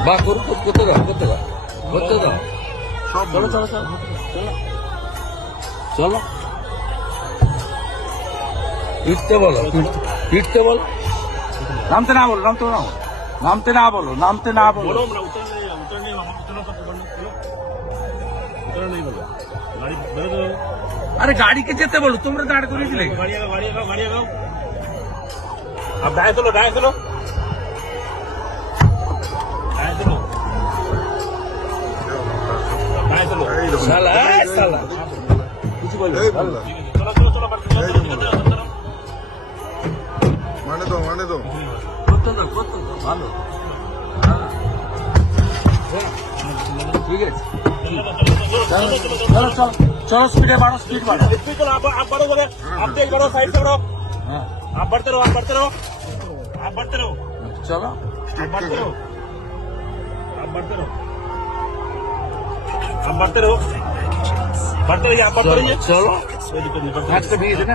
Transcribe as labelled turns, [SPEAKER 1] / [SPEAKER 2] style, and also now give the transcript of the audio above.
[SPEAKER 1] বা করতে দাও করতে দাও করতে দাও। চলো চলো চলো চলো চলো ফিরতে বলো ফিরতে বলো। নামতে না বলো নামতে না নামতে না বলো নামতে না বলো। अरे गाड़ी के जेते बोलो तुम दाड़ कर दिले
[SPEAKER 2] अब दाएं चलो दाएं चलो दाएं चलो
[SPEAKER 1] साला साला कुछ बोलो
[SPEAKER 2] चलो चलो चलो
[SPEAKER 3] माने दो
[SPEAKER 1] কত ভালো ঠিক আছে चलो चलो चलो स्पीड बढ़ो स्पीड बढ़ो।
[SPEAKER 2] चलो आप बढ़ो बोले आप देख बढ़ो साइड से बढ़ो
[SPEAKER 1] हाँ
[SPEAKER 2] आप बढ़ते रहो आप बढ़ते रहो आप बढ़ते रहो
[SPEAKER 1] चलो
[SPEAKER 2] आप बढ़ते रहो आप बढ़ते रहो आप बढ़ते रहो बढ़ते रहिए आप बढ़ते रहिए
[SPEAKER 1] चलो
[SPEAKER 2] कोई दिक्कत नहीं
[SPEAKER 1] आज तो भी